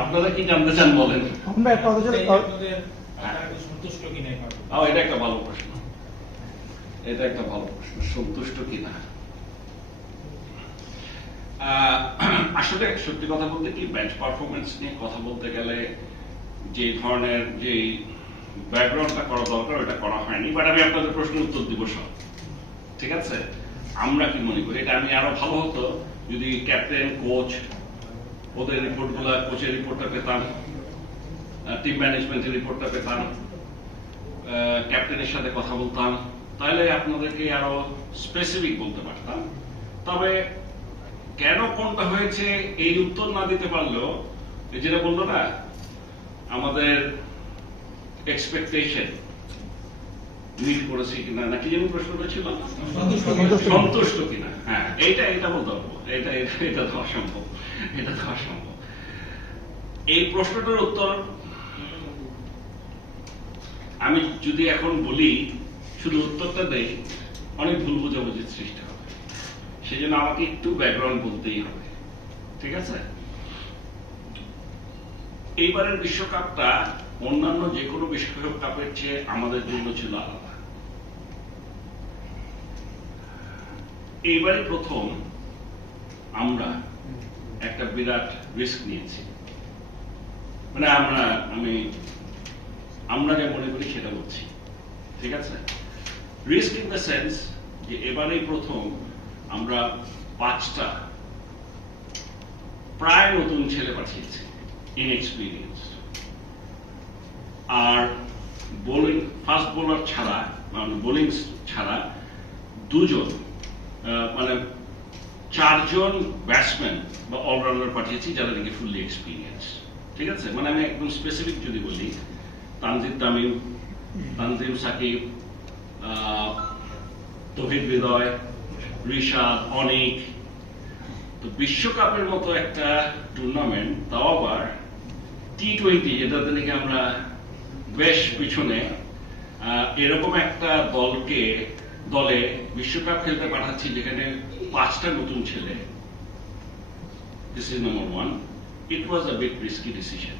আপনারা কি জানতে চান বলেন? আমরা সন্তুষ্ট কিনা এটা একটা ভালো প্রশ্ন। এটা একটা ভালো প্রশ্ন সন্তুষ্ট কিনা আসলে সত্যি কথা বলতে কি ব্যাচ পারফরমেন্স নিয়ে কথা বলতে গেলে যে ধরনের যে ব্যাকগ্রাউন্ডটা করা দরকার ওটা করা হয়নি। বাট আমি আপনাদের প্রশ্নের উত্তর দিব সব। ঠিক আছে? আমরা কি মনে করি? এটা আমি আরও ভালো হতো যদি ক্যাপ্টেন কোচ ওদের রিপোর্টগুলো কোচের রিপোর্টটা পেতাম টিম ম্যানেজমেন্টের রিপোর্টটা পেতাম ক্যাপ্টেনের সাথে কথা বলতাম তাহলে আপনাদেরকে আরও স্পেসিফিক বলতে পারতাম তবে কেন কোনটা হয়েছে এই উত্তর না দিতে পারলেও যেটা বলল না আমাদের এক্সপেকটেশন মিট করেছে কিনা নাকি যেন প্রশ্নটা ছিল সন্তুষ্ট কিনা? সন্তুষ্ট কিনা হ্যাঁ এইটা এটা বলতে পারব এটা এটা এটা দেওয়া সম্ভব এটা দেওয়া সম্ভব এই প্রশ্নটার উত্তর আমি যদি এখন বলি, শুধু উত্তরটা দেই, অনেক ভুল বোঝাবুঝির সৃষ্টি হবে। সেই জন্য আমাকে একটু ব্যাকগ্রাউন্ড বলতেই হবে। ঠিক আছে? এইবারের বিশ্বকাপটা অন্যান্য যে কোনো বিশ্বকাপের চেয়ে আমাদের জন্য ছিল আলাদা। এইবারই প্রথম আমরা একটা বিরাট রিস্ক নিয়েছি। মানে আমরা, আমি, আমরা যা মনে করি সেটা বলছি ঠিক আছে? রিস্ক ইন দ্য সেন্স যে এবারেই প্রথম আমরা পাঁচটা প্রায় নতুন ছেলে পাঠিয়েছি ইনএক্সপিরিয়েন্স আর বোলিং ফাস্ট বোলার ছাড়া মানে বোলিং ছাড়া দুজন মানে চারজন ব্যাটসম্যান বা অলরাউন্ডার পাঠিয়েছি যারা নাকি ফুললি এক্সপিরিয়েন্স ঠিক আছে? মানে আমি একদম স্পেসিফিক যদি বলি, তানজিদ তামিম, তানজিম সাকিব তহিদ হৃদয় ঋষাদ অনেক। তো বিশ্বকাপের মতো একটা টুর্নামেন্ট তাও আবার টি টোয়েন্টি যেটাতে নাকি আমরা বেশ পিছনে এরকম একটা দলকে, দলে বিশ্বকাপ খেলতে পাঠাচ্ছি, যেখানে পাঁচটা নতুন ছেলে। This is number one it was a big risky decision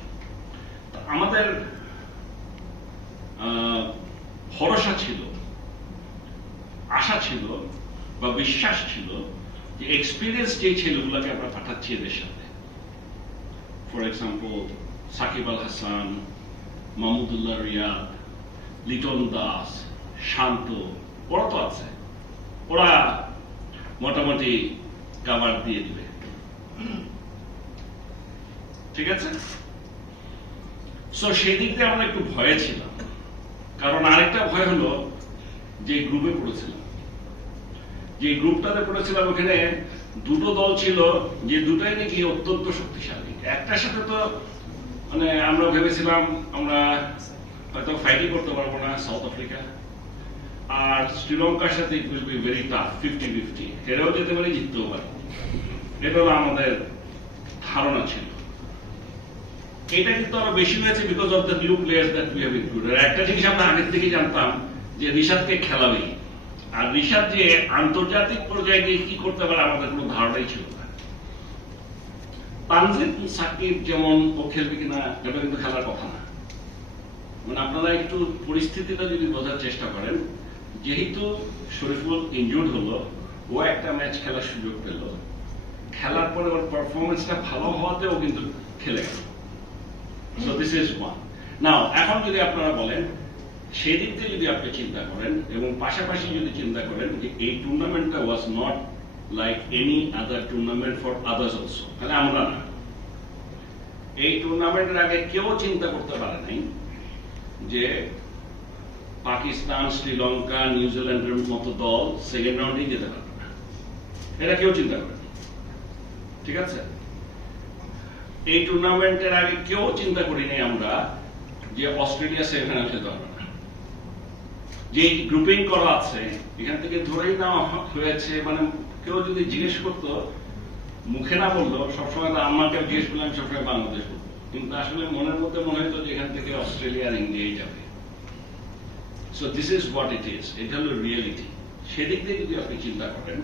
আমাদের ভরসা ছিল, আশা ছিল বা বিশ্বাস ছিল যে এক্সপিরিয়েন্স যে ছেলেগুলোকে আমরা পাঠাচ্ছি এদের সাথে। ফর এক্সাম্পল সাকিব আল হাসান, মাহমুদুল্লাহ রিয়াদ, লিটন দাস, শান্ত, ওরা তো আছে। ওরা মোটামুটি কাভার দিয়ে দিবে। ঠিক আছে? সো সেদিক দিয়ে আমরা একটু ভয়ে ছিলাম। কারণ আরেকটা ভয় হলো, যে গ্রুপে পড়েছিলাম। যে গ্রুপটাতে পড়েছিলাম, ওখানে দুটো দল ছিল, যে দুটাই নাকি অত্যন্ত শক্তিশালী। একটার সাথে তো মানে আমরা ভেবেছিলাম, আমরা হয়তো ফাইটই করতে পারব না সাউথ আফ্রিকা আর শ্রীলঙ্কার সাথে it very tough fifty fifty হেরেও যেতে পারি, জিততেও পারি। এটা হলো আমাদের ধারণা ছিল। এটা কিন্তু আরও বেশি হয়েছে because of the new players that we have included একটা জিনিস আমরা আগের থেকে জানতাম, যে রিশাদকে খেলাবেই। আর রিশাদ যে আন্তর্জাতিক পর্যায়ে গিয়ে কি করতে পারে, আমাদের কোনো ধারণাই ছিল না। তানজিদ সাকিব যেমন ও খেলবে কিনা, এটা কিন্তু খেলার কথা না। মানে আপনারা একটু পরিস্থিতিটা যদি বোঝার চেষ্টা করেন যেহেতু শরীফুল ইনজুর্ড হলো, ও একটা ম্যাচ খেলার সুযোগ পেল। খেলার পরে ওর পারফরমেন্সটা ভালো হওয়াতেও কিন্তু খেলে গেল। So this is one now এখন যদি আপনারা বলেন সেই দিক দিয়ে যদি আপনি চিন্তা করেন এবং পাশাপাশি যদি চিন্তা করেন যে এই টুর্নামেন্টটা was not like any other tournament for others also তাহলে আমরা না। এই টুর্নামেন্টের আগে কেউ চিন্তা করতে পারে নাই যে পাকিস্তান, শ্রীলঙ্কা নিউজিল্যান্ডের মতো দল সেকেন্ড রাউন্ডেই যেতে পারবে এটা কেউ চিন্তা করে ঠিক আছে? এই টুর্নামেন্টের আগে কেউ চিন্তা করিনি আমরা যে অস্ট্রেলিয়া সেমিফাইনাল খেলতে পারবে না যে গ্রুপিং করা আছে, এখান থেকে ধরেই নেওয়া হয়েছে মানে কেউ যদি জিজ্ঞেস করতো, মুখে না বলল, সবসময় আমাকে জিজ্ঞেস করলে আমি সবসময় বাংলাদেশ কিন্তু আসলে মনের মধ্যে মনে হতো যে এখান থেকে অস্ট্রেলিয়া আর ইন্ডিয়াই যাবে। So this is what it is এটা হলো রিয়েলিটি সেদিক দিয়ে যদি আপনি চিন্তা করেন,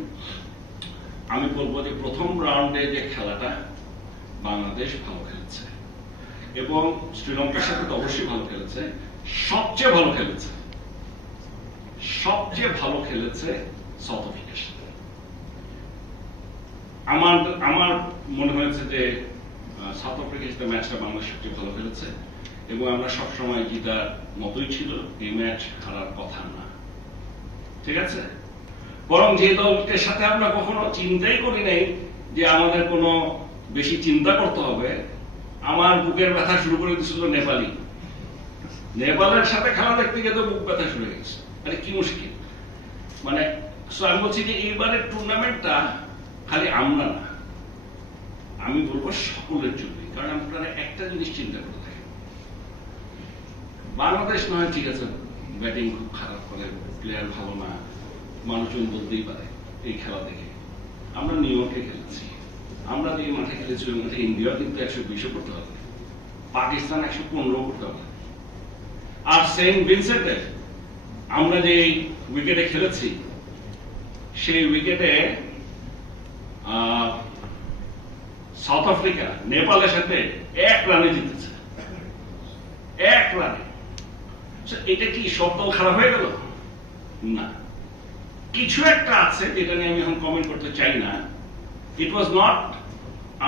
আমি বলব যে প্রথম রাউন্ডে যে খেলাটা বাংলাদেশ ভালো খেলেছে এবং শ্রীলঙ্কার সাথে তো অবশ্যই ভালো খেলেছে, সবচেয়ে ভালো খেলেছে, সবচেয়ে ভালো খেলেছে সাউথ আফ্রিকার সাথে। আমার আমার মনে হয়েছে যে সাউথ আফ্রিকার সাথে ম্যাচটা বাংলাদেশ সবচেয়ে ভালো খেলেছে। এবং আমরা সবসময় জিতার মতোই ছিল, এই ম্যাচ হারার কথা না। ঠিক আছে? বরং যে দলটির সাথে আমরা কখনো চিন্তাই করি নাই যে আমাদের কোনো বেশি চিন্তা করতে হবে, আমার বুকের ব্যথা শুরু করে দিয়েছিল নেপালি। নেপালের সাথে খেলা দেখতে গিয়ে তো বুক ব্যথা শুরু হয়ে গেছে। আরে, কি মুশকিল। মানে আমি বলছি যে এইবারের টুর্নামেন্টটা খালি আমরা না, আমি বলব সকলের জন্য কারণ আপনারা একটা জিনিস চিন্তা করে দেখেন বাংলাদেশ নয়, ঠিক আছে। ব্যাটিং খুব খারাপ করে প্লেয়ার ভালো না, মানুষজন বলতেই পারে এই খেলা দেখে। আমরা নিউ ইয়র্কে খেলেছি। আমরা যে মাঠে খেলেছি, ওই মাঠে ইন্ডিয়া কিন্তু একশো বিশও করতে হবে পাকিস্তান একশো পনেরো করতে হবে আর সেন্ট ভিনসেন্টে আমরা যে উইকেটে খেলেছি, সেই উইকেটে সাউথ আফ্রিকা, নেপালের সাথে এক রানে জিতেছে। এক রানে এটা কি সব দল খারাপ হয়ে গেল? না। কিছু একটা আছে যেটা নিয়ে আমি এখন কমেন্ট করতে চাই না। ইট ওয়াজ নট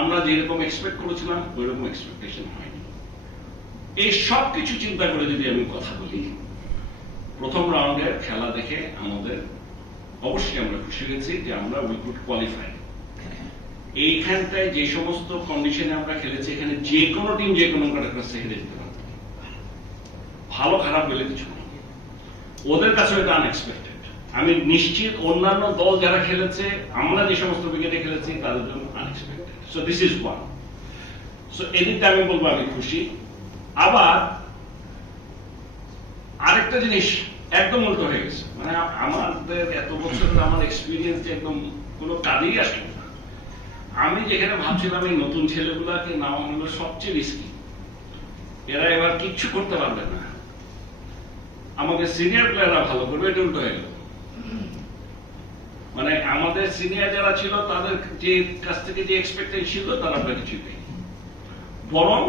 আমরা যেরকম এক্সপেক্ট করেছিলাম ওই রকম এক্সপেকটেশন হয়নি। এই সব কিছু চিন্তা করে যদি আমি কথা বলি, প্রথম রাউন্ডের খেলা দেখে আমাদের অবশ্যই আমরা খুশি হয়েছি যে আমরা উই কুড কোয়ালিফাই এইখানটায় যে সমস্ত কন্ডিশনে আমরা খেলেছি, এখানে যে কোনো টিম যে কোনো কাছে হেরে যেতে ভালো, খারাপ বলে কিছু নেই। ওদের কাছে এটা আনএক্সপেক্টেড আমি নিশ্চিত অন্যান্য দল যারা খেলেছে, আমরা যে সমস্ত উইকেটে খেলেছি, তাদের জন্য unexpected so this is one so এদিকটা আমি বলব, আমি খুশি। আবার, আরেকটা জিনিস একদম উল্টো হয়ে গেছে। মানে আমাদের এত বছরের আমার এক্সপিরিয়েন্স একদম কোনো কাজেই আসে আমি যেখানে ভাবছিলাম এই নতুন ছেলেগুলাকে হলো সবচেয়ে রিস্কি এরা এবার কিচ্ছু করতে পারবে না। আমাদের সিনিয়র প্লেয়াররা ভালো করবে, এটা উল্টো হয়ে মানে আমাদের সিনিয়র যারা ছিল, তাদের যে কাছ থেকে যে এক্সপেক্টেড ছিল, তারা আমরা কিছুই পেয়ে বরং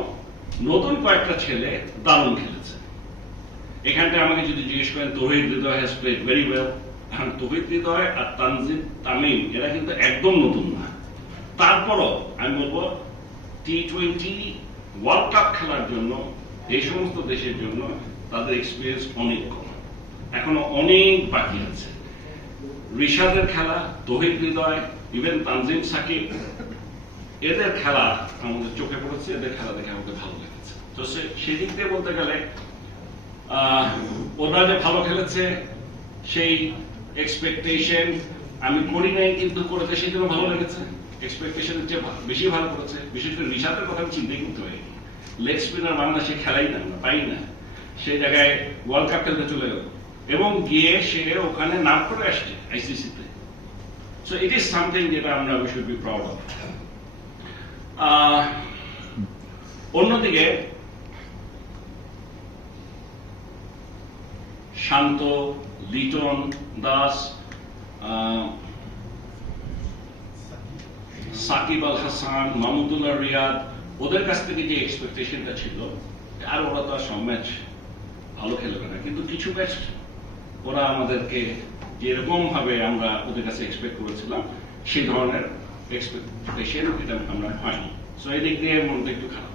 নতুন কয়েকটা ছেলে দারুণ খেলেছে। এখানটা আমাকে যদি জিজ্ঞেস করেন, Towhid Hridoy has played very well এখন তহিদ হৃদয় আর তানজিদ তামিম, এরা কিন্তু একদম নতুন না। তারপরও আমি বলব টি টোয়েন্টি ওয়ার্ল্ড কাপ খেলার জন্য, এই সমস্ত দেশের জন্য তাদের এক্সপিরিয়েন্স অনেক কম। এখনও অনেক বাকি আছে। রিশাদের খেলা, তহিদ হৃদয় ইভেন তানজিম সাকিব, এদের খেলা আমাদের চোখে পড়েছে, এদের খেলা দেখে আমাদের ভালো লেগেছে। তো সে- সেদিক দিয়ে বলতে গেলে ওরা যে ভালো খেলেছে, সেই এক্সপেকটেশন আমি করি নাই, কিন্তু করেছে, সেই জন্য ভালো লেগেছে। এক্সপেকটেশনের চেয়ে বেশি ভালো করেছে। বিশেষ করে রিশাদের কথা আমি চিন্তাই করতে পারি লেগ স্পিনার বাংলাদেশে খেলাই না পাই না। সেই জায়গায় ওয়ার্ল্ড কাপ খেলতে চলে গেল। এবং গিয়ে সে ওখানে নাম করে আসছে আইসিসিতে সো ইট ইজ সামথিং যেটা আমরা we should be proud of অন্যদিকে, শান্ত, লিটন দাস সাকিব আল হাসান, মাহমুদুল্লাহ রিয়াদ, ওদের কাছ থেকে যে এক্সপেকটেশনটা ছিল, আর ওরা তো আর সব ম্যাচ ভালো খেলবে না। কিন্তু কিছু ম্যাচ ওরা আমাদেরকে যেরকম ভাবে আমরা ওদের কাছে এক্সপেক্ট করেছিলাম, সেই ধরনের এক্সপেকটেশন এটা আমরা হয়নি সো এই দিক দিয়ে মনটা একটু খারাপ।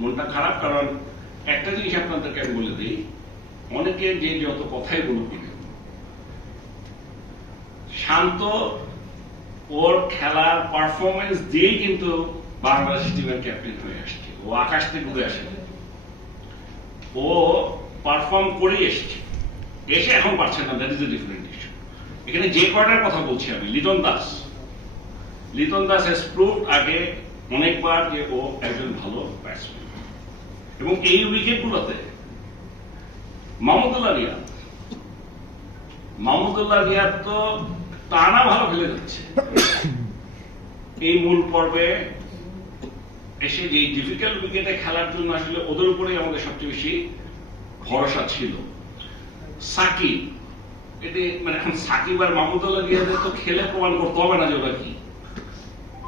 মনটা খারাপ কারণ একটা জিনিস আপনাদেরকে আমি বলে দিই, অনেকে যে যত কথাই বলুক না শান্ত ওর খেলার পারফরমেন্স দিয়েই কিন্তু বাংলাদেশ টিমের ক্যাপ্টেন হয়ে আসছে। ও আকাশ থেকে উড়ে আসে। ও পারফর্ম করেই এসেছে। এসে এখন পারছে না that is a different issue এখানে যে কয়টার কথা বলছি আমি, লিটন দাস। লিটন দাস হ্যাজ প্রুভড আগে অনেকবার যে ও একজন ভালো ব্যাটসম্যান এবং এই উইকেটগুলোতে মাহমুদুল্লাহ রিয়াদ। মাহমুদুল্লাহ রিয়াদ তো টানা ভালো খেলে যাচ্ছে। এই মূল পর্বে এসে যে ডিফিকাল্ট উইকেটে খেলার জন্য আসলে ওদের উপরেই আমাদের সবচেয়ে বেশি ভরসা ছিল। সাকিব, এটি মানে এখন সাকিব আর মাহমুদুল্লাহ রিয়াদের তো খেলে প্রমাণ করতে হবে না যে ওরা কি।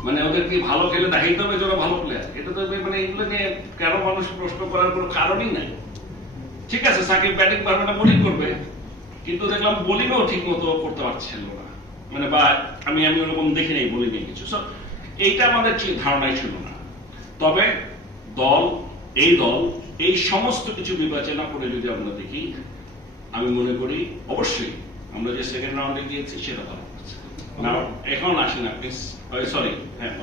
মানে ওদের কি ভালো খেলে দেখাইতে হবে যে ওরা ভালো প্লেয়ার এটা তো মানে এগুলো নিয়ে কেন মানুষ প্রশ্ন করার কোনো কারণই নাই। ঠিক আছে, সাকিব ব্যাটিং পারবে না বোলিং করবে, কিন্তু দেখলাম বোলিংও ঠিক মতো করতে পারছিল না। মানে বা আমি আমি ওরকম দেখি নাই বোলিং এ কিছু এইটা আমাদের ধারণাই ছিল না। তবে দল এই দল, এই সমস্ত কিছু বিবেচনা করে যদি আমরা দেখি, আমি মনে করি অবশ্যই আমরা যে সেকেন্ড রাউন্ডে গিয়েছি সেটা ভালো এখন আসেন আপনি সরি হ্যাঁ